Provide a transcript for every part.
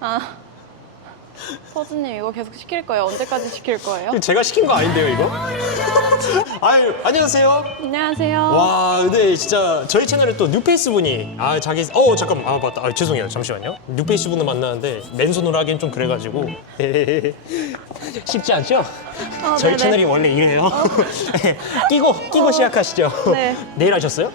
아 서준님 이거 계속 시킬 거예요? 언제까지 시킬 거예요? 제가 시킨 거 아닌데요, 이거? 아유, 안녕하세요. 안녕하세요. 와, 근데 진짜 저희 채널에 또 뉴페이스 분이 아 자기 어 잠깐 아 맞다 아, 죄송해요 잠시만요 뉴페이스 분을 만나는데 맨손으로 하긴 좀 그래가지고 쉽지 않죠? 아, 저희 네네. 채널이 원래 이래요. 끼고 끼고 시작하시죠. 네. 내일 하셨어요?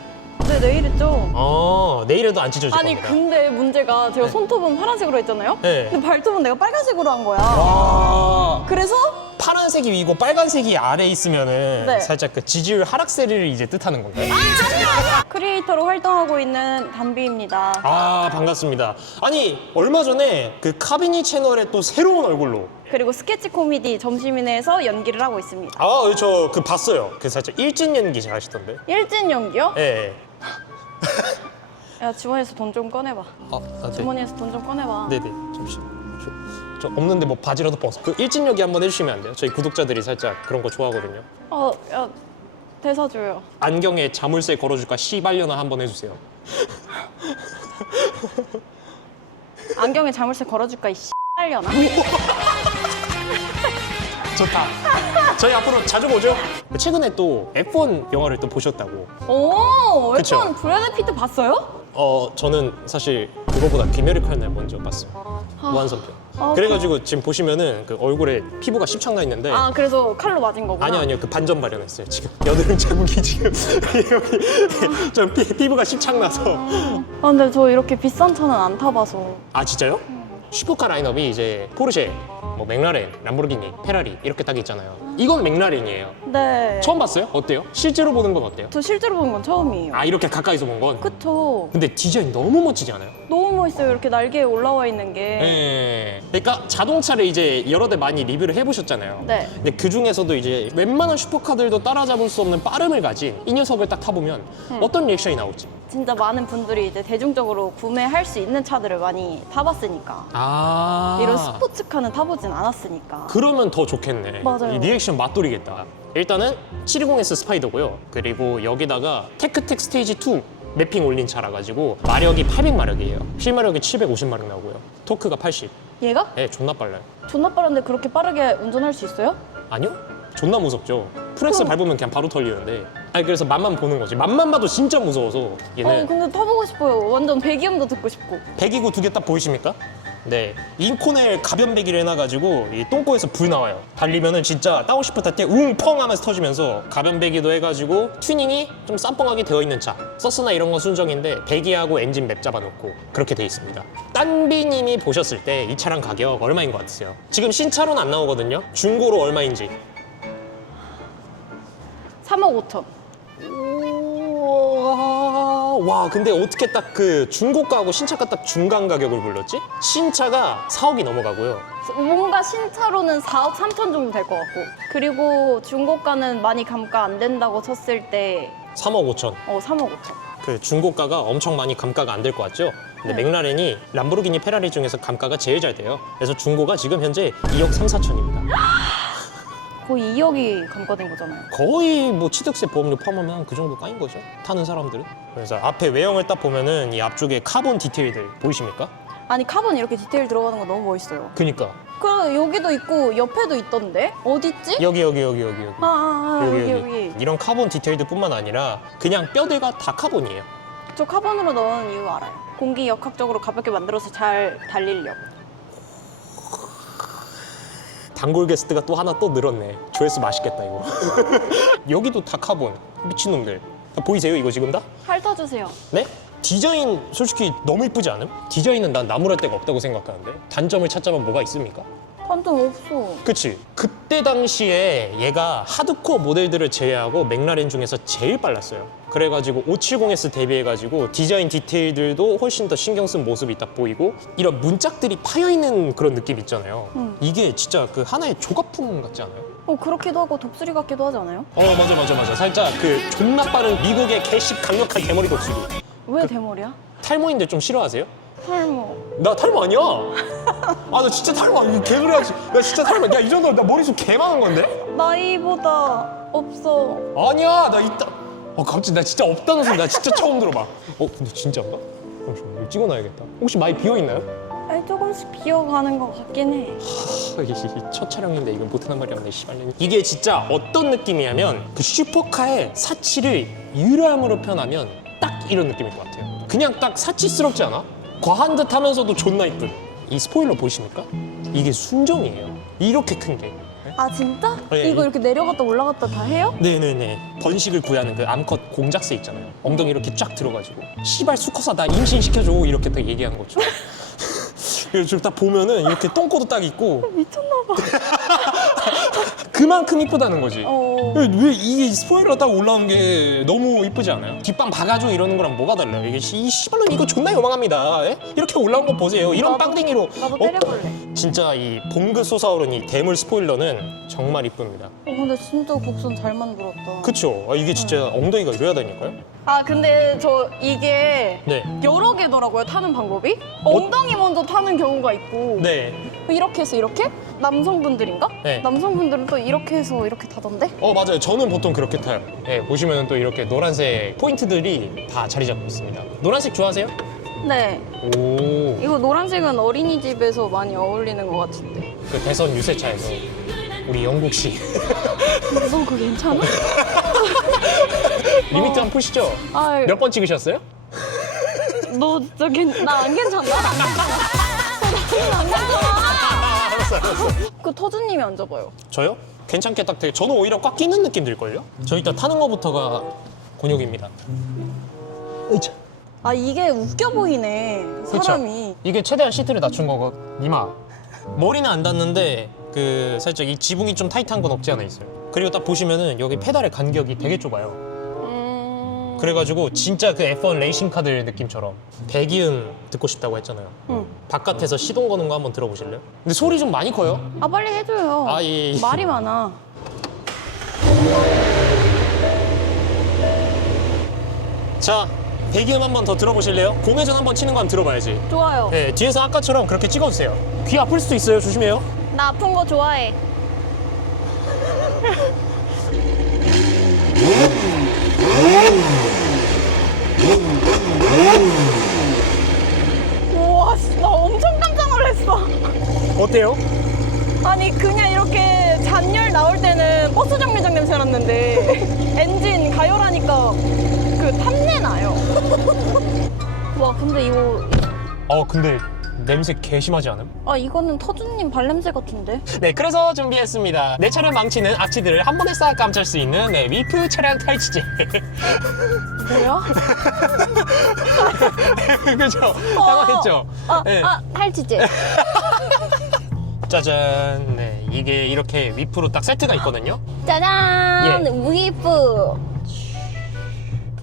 네 내일 있죠. 어 내일에도 안 찢어질 아니 겁니다. 근데 문제가 제가 손톱은 파란색으로 했잖아요. 네. 근데 발톱은 내가 빨간색으로 한 거야. 아 그래서 파란색이 위고 빨간색이 아래 있으면은 네. 살짝 그 지지율 하락세를 이제 뜻하는 건가요? 크리에이터로 활동하고 있는 담비입니다. 아 반갑습니다. 아니 얼마 전에 그 카비니 채널에 또 새로운 얼굴로 그리고 스케치 코미디 점심인에서 연기를 하고 있습니다. 아 저 그 봤어요. 그 살짝 일진 연기 잘 하시던데. 일진 연기요? 예. 예. 야 주머니에서 돈 좀 꺼내봐. 아, 아 네. 주머니에서 돈 좀 꺼내봐. 네네 잠시. 저, 저 없는데 뭐 바지라도 벗어. 그 일진 연기 한번 해주시면 안 돼요? 저희 구독자들이 살짝 그런 거 좋아하거든요. 어, 야 대사 줘요. 안경에 자물쇠 걸어줄까 씨발려나 한번 해주세요. 안경에 자물쇠 걸어줄까 이 씨발려나. 좋다. 저희 앞으로 자주 보죠. 최근에 또 F1 영화를 또 보셨다고. 오, 그쵸? 웹툰 브래드 피트 봤어요? 어 저는 사실 그거보다 귀멸의 칼날 먼저 봤어요. 무한선편. 아, 그래가지고 지금 보시면은 그 얼굴에 피부가 십창 나 있는데 아 그래서 칼로 맞은 거구나. 아니요 아니요 그 반전 발현했어요 지금 여드름 자국이 지금 여기 저 피, 피부가 십창 나서 아 근데 저 이렇게 비싼 차는 안 타봐서. 아 진짜요? 슈퍼카 라인업이 이제 포르쉐, 뭐 맥라렌, 람보르기니, 페라리 이렇게 딱 있잖아요. 이건 맥라렌이에요. 네. 처음 봤어요? 어때요? 실제로 보는 건 어때요? 저 실제로 본 건 처음이에요. 아 이렇게 가까이서 본 건? 그쵸. 근데 디자인 너무 멋지지 않아요? 너무 멋있어요. 이렇게 날개에 올라와 있는 게. 예. 그러니까 자동차를 이제 여러 대 많이 리뷰를 해보셨잖아요. 네. 근데 그 중에서도 이제 웬만한 슈퍼카들도 따라잡을 수 없는 빠름을 가진 이 녀석을 딱 타보면 음. 어떤 리액션이 나올지. 진짜 많은 분들이 이제 대중적으로 구매할 수 있는 차들을 많이 타봤으니까. 아. 이런 스포츠카는 타보진 않았으니까. 그러면 더 좋겠네. 맞아요. 이 리액션 맛돌이겠다. 일단은 720S 스파이더고요. 그리고 여기다가 테크텍 스테이지 2 매핑 올린 차라 가지고 마력이 800마력이에요. 실마력이 750마력 나오고요. 토크가 80. 얘가? 예, 존나 빨라요. 존나 빠른데 그렇게 빠르게 운전할 수 있어요? 아니요? 존나 무섭죠. 프렉스 그럼- 밟으면 그냥 바로 털리는데. 아니 그래서 맛만 보는 거지. 맛만 봐도 진짜 무서워서 어 얘는 근데 타보고 싶어요. 완전 배기음도 듣고 싶고. 배기구 두 개 딱 보이십니까? 네, 인코넬 가변 배기를 해놔가지고 이 똥꼬에서 불 나와요. 달리면은 진짜 다운시프트 할때 웅펑 하면서 터지면서 가변 배기도 해가지고 튜닝이 좀 쌈뻥하게 되어 있는 차. 서스나 이런 건 순정인데 배기하고 엔진 맵 잡아놓고 그렇게 돼 있습니다. 딴비님이 보셨을 때 이 차량 가격 얼마인 것 같으세요? 지금 신차로는 안 나오거든요. 중고로 얼마인지. 3억 5천. 우와, 와 근데 어떻게 딱 그 중고가하고 신차가 딱 중간 가격을 불렀지? 신차가 4억이 넘어가고요. 뭔가 신차로는 4억 3천 정도 될 것 같고. 그리고 중고가는 많이 감가 안 된다고 쳤을 때 3억 5천. 어, 3억 5천. 그 중고가가 엄청 많이 감가가 안 될 것 같죠? 근데 네. 맥라렌이 람보르기니 페라리 중에서 감가가 제일 잘 돼요. 그래서 중고가 지금 현재 2억 3, 4천입니다. 거의 2억이 감가된 거잖아요. 거의 뭐 취득세 보험료 포함하면 그 정도 까인 거죠. 타는 사람들은. 그래서 앞에 외형을 딱 보면은 이 앞쪽에 카본 디테일들 보이십니까? 아니 카본 이렇게 디테일 들어가는 거 너무 멋있어요. 그니까 그 여기도 있고 옆에도 있던데 어디 있지? 여기 여기 여기 여기 여기 아, 아, 아 여기 여기. 이런 카본 디테일들뿐만 아니라 그냥 뼈대가 다 카본이에요. 저 카본으로 넣은 이유 알아요. 공기 역학적으로 가볍게 만들어서 잘 달리려고. 단골 게스트가 또 하나 또 늘었네. 조회수 맛있겠다 이거. 여기도 다 카본. 미친놈들. 다 보이세요 이거 지금 다? 핥아주세요. 네? 디자인 솔직히 너무 이쁘지 않음? 디자인은 난 나무랄 데가 없다고 생각하는데 단점을 찾자면 뭐가 있습니까? 단점 없어. 그치? 그때 당시에 얘가 하드코어 모델들을 제외하고 맥라렌 중에서 제일 빨랐어요. 그래가지고 570S 대비해가지고 디자인 디테일들도 훨씬 더 신경 쓴 모습이 딱 보이고 이런 문짝들이 파여있는 그런 느낌 있잖아요. 음. 이게 진짜 그 하나의 조각품 같지 않아요? 어 그렇기도 하고 독수리 같기도 하지 않아요? 어 맞아 맞아 맞아 살짝 그 존나 빠른 미국의 개식 강력한 대머리 독수리 왜 대머리야? 탈모인데 좀 싫어하세요? 탈모. 나 탈모 아니야. 아 나 진짜 탈모 아니야. 하지. 나 진짜 탈모. 야이 정도 나 머리숱 개 많은 건데? 나이보다 없어. 아니야 나 있다. 어 갑자기 나 진짜 없다는 소리 나 진짜 처음 들어봐. 어 근데 진짜인가? 잠시만 이거 찍어놔야겠다. 혹시 많이 비어 있나요? 아이 조금씩 비어가는 것 같긴 해. 이게 첫 촬영인데 이거 못하는 말이 없네 씨발 이게 진짜 어떤 느낌이냐면 그 슈퍼카의 사치를 유람으로 표현하면 딱 이런 느낌일 것 같아요 그냥 딱 사치스럽지 않아? 과한 듯 하면서도 존나 이쁜 이 스포일러 보이십니까? 이게 순정이에요. 이렇게 큰게. 아 진짜? 예, 이거 이- 이렇게 내려갔다 올라갔다 다 해요? 네네네. 번식을 구하는 그 암컷 공작새 있잖아요. 엉덩이 이렇게 쫙 들어가지고. 씨발 수컷아 나 임신시켜줘. 이렇게 딱 얘기하는 거죠. 그래서 지금 딱 보면은 이렇게 똥꼬도 딱 있고. 미쳤나 봐. 그만큼 이쁘다는 거지 어. 왜, 왜 이게 스포일러 딱 올라온 게 너무 이쁘지 않아요? 뒷방 박아줘 이러는 거랑 뭐가 달라요? 이게 씨, 이 씨발로 이거 존나 요망합니다 예? 이렇게 올라온 거 보세요 이런 나도- 빵댕이로 나도 어? 때려볼래. 진짜 이 봉긋 솟아오른 이 대물 스포일러는 정말 이쁩니다 어, 근데 진짜 곡선 잘 만들었다. 그쵸? 아, 이게 진짜 엉덩이가 이래야 되니까요? 아 근데 저 이게 네 여러 개더라고요 타는 방법이. 엉덩이 먼저 타는 경우가 있고 네. 이렇게 해서 이렇게 남성분들인가? 네. 남성분들은 또 이렇게 해서 이렇게 타던데? 어 맞아요 저는 보통 그렇게 타요 네, 보시면 또 이렇게 노란색 포인트들이 다 자리 잡고 있습니다 노란색 좋아하세요? 네. 오 이거 노란색은 어린이집에서 많이 어울리는 것 같은데. 그 대선 유세차에서 우리 영국 씨 무슨 그 괜찮아? 리미트 한번 푸시죠? 아, 몇 번 찍으셨어요? 너 괜, 나안 괜찮나? 나안 괜찮아. 그 터주님이 앉아봐요. 저요? 괜찮게 딱 되게 저는 오히려 꽉 끼는 느낌 들걸요? 저 일단 타는 거부터가 곤욕입니다 으이차. 아 이게 웃겨 보이네? 사람이. 이게 최대한 시트를 낮춘 거고 니마 머리는 안 닿는데 그 살짝 이 지붕이 좀 타이트한 건 없지 않아 있어요 그리고 딱 보시면은 여기 페달의 간격이 되게 좁아요 음... 그래가지고 진짜 그 F1 레이싱 카들 느낌처럼 배기음 듣고 싶다고 했잖아요 응. 바깥에서 시동 거는 거 한번 들어보실래요? 근데 소리 좀 많이 커요 아 빨리 해줘요. 아, 예, 예. 말이 많아. 자 배기음 한번 더 들어보실래요? 공회전 한번 치는 거 한번 들어봐야지 좋아요. 네, 뒤에서 아까처럼 그렇게 찍어주세요 귀 아플 수도 있어요 조심해요 나 아픈 거 좋아해. 우와, 씨, 나 엄청 깜짝 놀랐어. 어때요? 아니 그냥 이렇게 잔열 나올 때는 버스 정류장 냄새 났는데 엔진 가열하니까 그 탐내 나요. 와 근데 이거 어 근데 냄새 개심하지 않음? 아 이거는 터주님 발냄새 같은데? 네, 그래서 준비했습니다. 내 차를 망치는 악취들을 한 번에 싹 감찰 수 있는 네, 위프 차량 탈취제. 뭐야? 그죠? 당황했죠? 아, 네. 아 탈취제. 짜잔. 네, 이게 이렇게 위프로 딱 세트가 있거든요. 짜잔 예. 위프.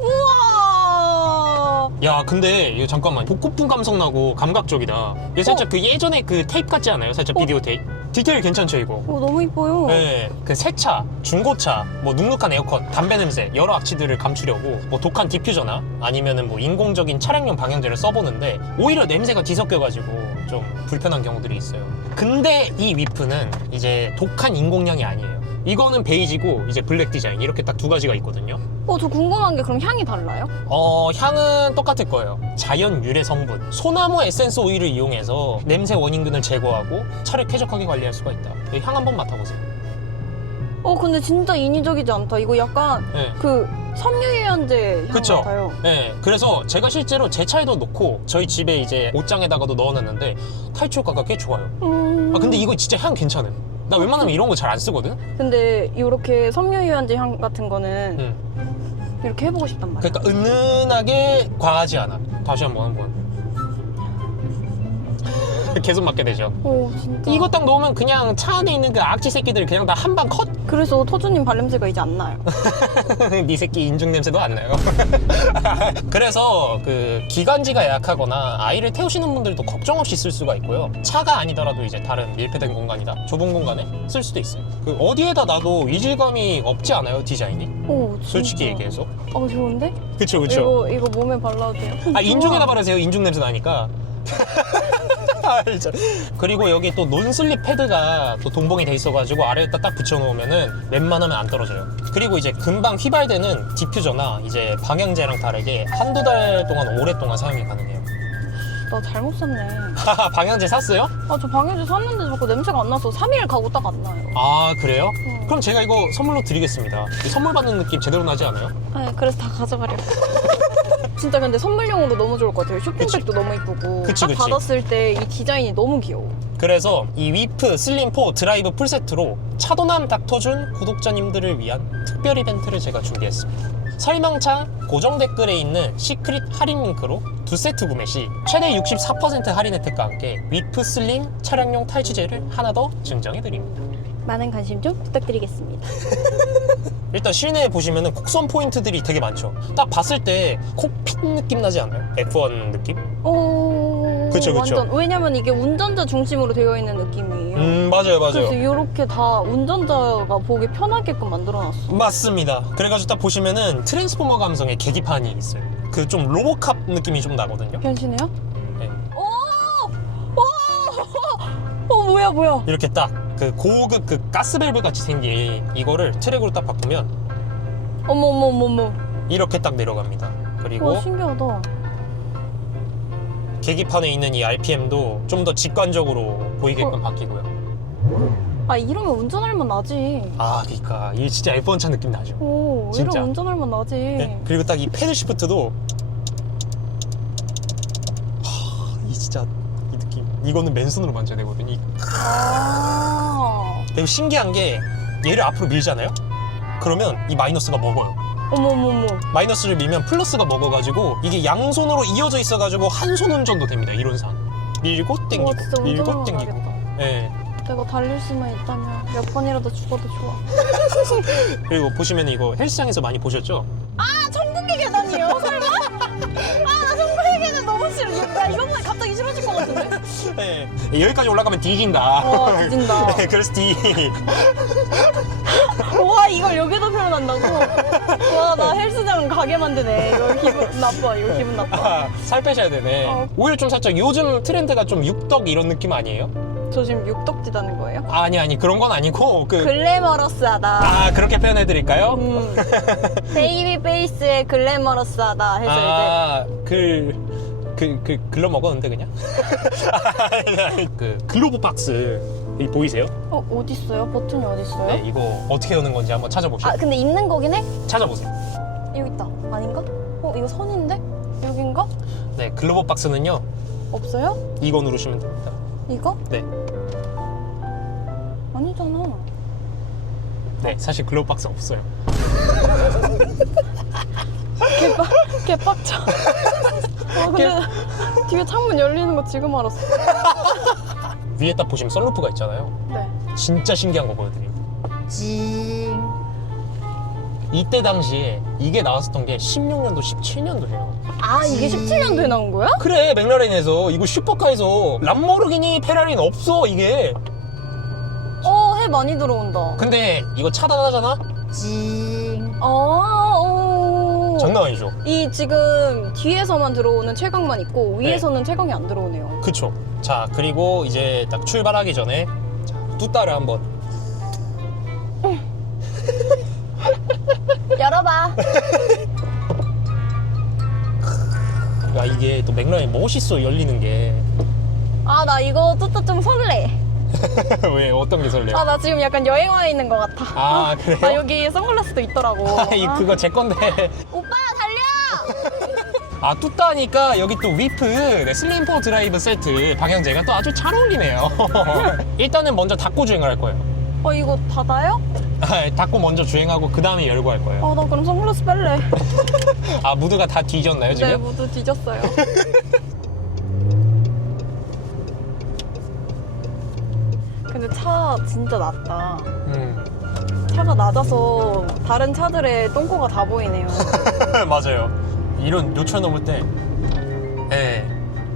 우와. 야, 근데 이거 잠깐만. 복고풍 감성 나고 감각적이다. 이게 살짝 어. 그 예전에 그 테이프 같지 않아요? 살짝 어. 비디오 테이프. 디테일 괜찮죠, 이거? 오 너무 이뻐요. 네, 그 새차, 중고차, 뭐 눅눅한 에어컨, 담배 냄새 여러 악취들을 감추려고 뭐 독한 디퓨저나 아니면은 뭐 인공적인 차량용 방향제를 써보는데 오히려 냄새가 뒤섞여가지고 좀 불편한 경우들이 있어요. 근데 이 위프는 이제 독한 인공향이 아니에요. 이거는 베이지고 이제 블랙 디자인 이렇게 딱 두 가지가 있거든요. 어 저 궁금한 게 그럼 향이 달라요? 어 향은 똑같을 거예요. 자연 유래 성분, 소나무 에센스 오일을 이용해서 냄새 원인균을 제거하고 차를 쾌적하게 관리할 수가 있다. 이향 한번 맡아보세요. 어 근데 진짜 인위적이지 않다. 이거 약간 네. 그 섬유유연제 향 그쵸? 같아요. 네, 그래서 제가 실제로 제 차에도 넣고 저희 집에 이제 옷장에다가도 넣어놨는데 탈취 효과가 꽤 좋아요. 음... 아 근데 이거 진짜 향 괜찮음. 나 웬만하면 이런 거 잘 안 쓰거든. 근데 이렇게 섬유유연제 향 같은 거는 음. 이렇게 해보고 싶단 말이야. 그러니까 은은하게 과하지 않아. 다시 한번 한번. 계속 맡게 되죠. 오 진짜. 이거 딱 넣으면 그냥 차 안에 있는 그 악취 새끼들 그냥 다 한 방 컷. 그래서 터주님 발냄새가 이제 안 나요. 네 새끼 인중 냄새도 안 나요. 그래서 그 기관지가 약하거나 아이를 태우시는 분들도 걱정 없이 쓸 수가 있고요. 차가 아니더라도 이제 다른 밀폐된 공간이다, 좁은 공간에 쓸 수도 있어요. 그 어디에다 놔도 이질감이 없지 않아요 디자인이? 오 진짜. 솔직히 얘기해서. 어 좋은데? 그쵸 그쵸. 이거 이거 몸에 발라도 돼요? 아 인중에다. 바르세요. 인중 냄새 나니까. 아, 진짜. 그리고 여기 또 논슬립 패드가 또 동봉이 돼 있어가지고 아래에다 딱 붙여놓으면은 웬만하면 안 떨어져요. 그리고 이제 금방 휘발되는 디퓨저나 이제 방향제랑 다르게 한두 달 동안 오랫동안 사용이 가능해요. 나 잘못 샀네. 방향제 샀어요? 아, 저 방해제 샀는데 자꾸 냄새가 안 나서 3일 가고 딱 안 나요. 아 그래요? 어. 그럼 제가 이거 선물로 드리겠습니다. 이 선물 받는 느낌 제대로 나지 않아요? 네, 그래서 다 가져가려고. 진짜 근데 선물용으로 너무 좋을 것 같아요. 쇼핑백도 너무 이쁘고. 그치, 딱 그치. 받았을 때 이 디자인이 너무 귀여워. 그래서 이 위프 슬림4 드라이브 풀세트로 차도남 닥터준 구독자님들을 위한 특별 이벤트를 제가 준비했습니다. 설명창 고정 댓글에 있는 시크릿 할인 링크로 두 세트 구매 시 최대 64% 할인 혜택과 함께 위프 슬림 차량용 탈취제를 하나 더 증정해 드립니다. 많은 관심 좀 부탁드리겠습니다. 일단 실내에 보시면 곡선 포인트들이 되게 많죠. 딱 봤을 때 콕핏 느낌 나지 않아요? F1 느낌? 오. 그쵸, 그쵸. 완전. 왜냐면 이게 운전자 중심으로 되어 있는 느낌이에요. 음 맞아요 그래서 맞아요. 이렇게 다 운전자가 보기 편하게끔 만들어놨어. 맞습니다. 그래가지고 딱 보시면은 트랜스포머 감성의 계기판이 있어요. 그 좀 로보캅 느낌이 좀 나거든요. 변신해요? 네. 오! 오! 어, 뭐야, 뭐야. 이렇게 딱 그 고급 그 가스밸브 같이 생긴 이거를 트랙으로 딱 바꾸면 어머, 어머, 어머, 어머. 이렇게 딱 내려갑니다. 그리고 와, 신기하다. 계기판에 있는 이 RPM도 좀 더 직관적으로 보이게끔 어. 바뀌고요. 아, 이러면 운전할 만 나지. 아, 그러니까 이 진짜 F1 차 느낌 나죠. 오, 진짜. 이러면 운전할 만 나지. 네. 그리고 딱 이 패들 시프트도 하, 이 진짜 이 느낌. 이거는 맨손으로 만져야 되거든요. 이- 아. 그리고 신기한 게 얘를 앞으로 밀잖아요. 그러면 이 마이너스가 먹어요. 어머, 어머, 어머. 마이너스를 밀면 플러스가 먹어가지고 이게 양손으로 이어져 있어가지고 한 손 운전도 됩니다. 이론상. 밀고 와, 땡기고 진짜 밀고 땡기고. 예. 내가 달릴 수만 있다면 몇 번이라도 죽어도 좋아. 그리고 보시면 이거 헬스장에서 많이 보셨죠? 싫어질 것 같은데? 예. 여기까지 올라가면 뒤진다. 와, 뒤진다. 네, 그래서 뒤. 와, 이걸 여기다 표현한다고? 와, 나 헬스장 가게 만드네. 이거 기분 나빠. 이거 기분 나빠. 아, 살 빼셔야 되네. 어. 오히려 좀 살짝 요즘 트렌드가 좀 육덕 이런 느낌 아니에요? 저 지금 육덕지다는 거예요? 아니 아니 그런 건 아니고 그. 글래머러스하다. 아 그렇게 표현해 드릴까요? 음. 베이비 페이스의 글래머러스하다 해서 아, 그, 그, 그, 글러 먹었는데, 그냥? 그, 글로브 박스, 이 보이세요? 어 어딨어요? 버튼이 어딨어요? 네, 이거 어떻게 여는 건지 한번 찾아보시죠. 아 근데 있는 거긴 해? 찾아보세요. 여기 있다. 아닌가? 어 이거 선인데? 여긴가? 네, 글로브 박스는요, 없어요? 이거 누르시면 됩니다. 이거? 네. 아니잖아. 네, 사실 글로브 박스 없어요. 개빡 개빡쳐. 아 근데 뒤에 창문 열리는 거 지금 알았어. 위에 딱 보시면 썬루프가 있잖아요. 네. 진짜 신기한 거 보여드려요. 징. 이때 당시에 이게 나왔었던 게 16년도, 17년도예요. 아 이게 17년도에 나온 거야? 그래, 맥라렌에서, 이거 슈퍼카에서, 람보르기니, 페라리는 없어, 이게. 어 해 많이 들어온다. 근데 이거 차단하잖아? 징. 아 오. 장난 아니죠? 이 지금 뒤에서만 들어오는 채광만 있고 네. 위에서는 채광이 안 들어오네요. 그쵸. 자, 그리고 이제 딱 출발하기 전에 자, 뚜따를 한번. 열어봐. 야, 이게 또 맥라렌 멋있어, 열리는 게. 아 나 이거 뚜뚜 좀 설레. 왜, 어떤 게 설레요? 아 나 지금 약간 여행 와 있는 것 같아. 아, 그래요? 아 여기 선글라스도 있더라고. 이, 그거 제 건데. 오빠 달려! 아, 뚜따니까 여기 또 위프, 네, 슬림포 드라이브 세트 방향제가 또 아주 잘 어울리네요. 일단은 먼저 닫고 주행을 할 거예요. 어 이거 닫아요? 아, 닫고 먼저 주행하고 그 다음에 열고 할 거예요. 아나 그럼 선글라스 뺄래. 아, 무드가 다 뒤졌나요, 네 지금? 모두 뒤졌어요. 근데 차 진짜 낮다. 음, 차가 낮아서 다른 차들의 똥꼬가 다 보이네요. 맞아요. 이런 요철 넘을 때, 예,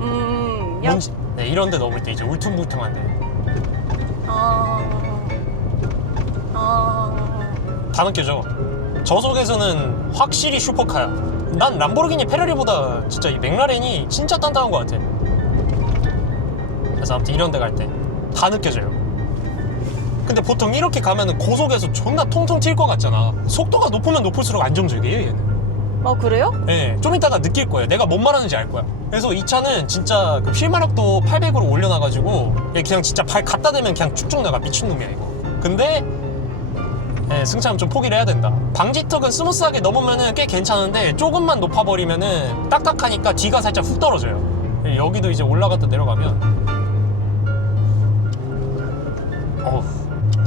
음, 야, 문지- 네, 이런 데 넘을 때 이제 울퉁불퉁한데. 아, 아, 다 느껴져. 저속에서는 확실히 슈퍼카야. 난 람보르기니 페라리보다 진짜 이 맥라렌이 진짜 단단한 것 같아. 그래서 아무튼 이런 데 갈 때 다 느껴져요. 근데 보통 이렇게 가면 고속에서 존나 통통 튈 것 같잖아. 속도가 높으면 높을수록 안정적이에요, 얘는. 아 그래요? 네, 좀 이따가 느낄 거예요. 내가 뭔 말하는지 알 거야. 그래서 이 차는 진짜 그 휠마력도 800으로 올려놔가지고 그냥 진짜 발 갖다 대면 그냥 쭉쭉 나가 미친놈이야 이거. 근데 네, 승차는 좀 포기를 해야 된다. 방지턱은 스무스하게 넘으면은 꽤 괜찮은데 조금만 높아버리면은 딱딱하니까 뒤가 살짝 훅 떨어져요. 네, 여기도 이제 올라갔다 내려가면 어우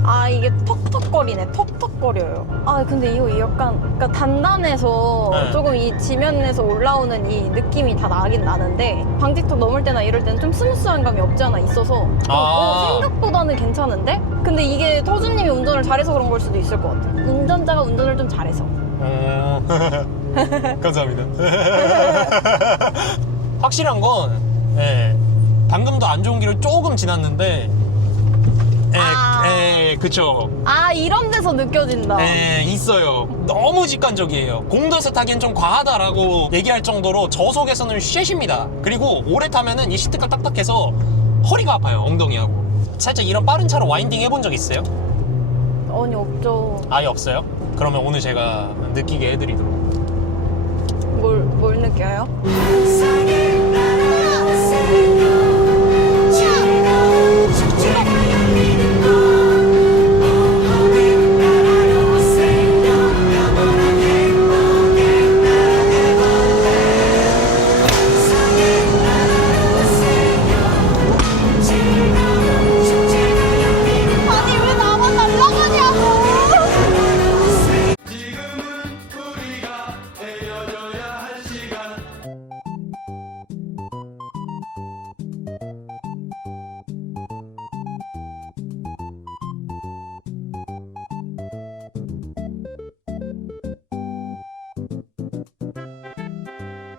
아 이게 턱턱거리네 턱턱거려요 아 근데 이거 약간 그러니까 단단해서 네. 조금 이 지면에서 올라오는 이 느낌이 다 나긴 나는데 방지턱 넘을 때나 이럴 때는 좀 스무스한 감이 없지 않아 있어서 아. 어, 생각보다는 괜찮은데? 근데 이게 터주님이 운전을 잘해서 그런 걸 수도 있을 것 같아요 운전자가 운전을 좀 잘해서 어... 감사합니다. 확실한 건, 예, 방금도 안 좋은 길을 조금 지났는데, 예, 아. 예, 그쵸. 아 이런 데서 느껴진다 예, 있어요. 너무 직관적이에요. 공도에서 타기엔 좀 과하다라고 얘기할 정도로 저속에서는 쉐십니다. 그리고 오래 타면은 이 시트가 딱딱해서 허리가 아파요, 엉덩이하고. 살짝 이런 빠른 차로 와인딩 해본 적 있어요? 아니 없죠 아예 없어요? 그러면 오늘 제가 느끼게 해드리도록. 뭘, 뭘 느껴요?